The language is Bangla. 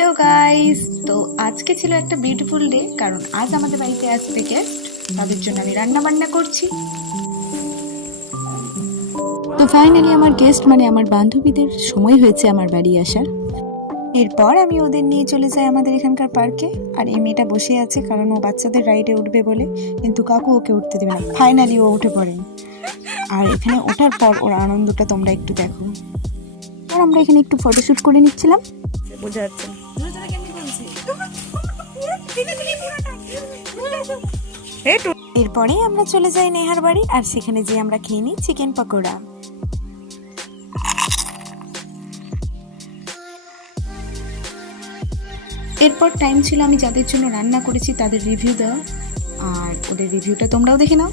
হ্যালো গাইস, তো আজকে ছিল একটা বিউটিফুল ডে, কারণ আজ আমাদের বাড়িতে আসবে গেস্ট। তাদের জন্য আমি রান্না বান্না করছি। তো ফাইনালি আমার গেস্ট মানে আমার বান্ধবীদের সময় হয়েছে আমার বাড়ি আসার। এরপর আমি ওদের নিয়ে চলে যাই আমাদের এখানকার পার্কে। আর এই মেয়েটা বসে আছে কারণ ও বাচ্চাদের রাইডে উঠবে বলে, কিন্তু কাকু ওকে উঠতে দেবে না। ফাইনালি ও উঠে পড়ে। আর এখানে ওঠার পর ওর আনন্দটা তোমরা একটু দেখো। আর আমরা এখানে একটু ফটোশুট করে নিচ্ছিলাম। বোঝা যাচ্ছে না। এরপরে আমরা চলে যাই নেহার বাড়ি, আর সেখানে যে আমরা খেয়ে নিই চিকেন পকোড়া। এরপর টাইম ছিল আমি যাদের জন্য রান্না করেছি তাদের রিভিউ দেওয়া, আর ওদের রিভিউটা তোমরাও দেখে নাও।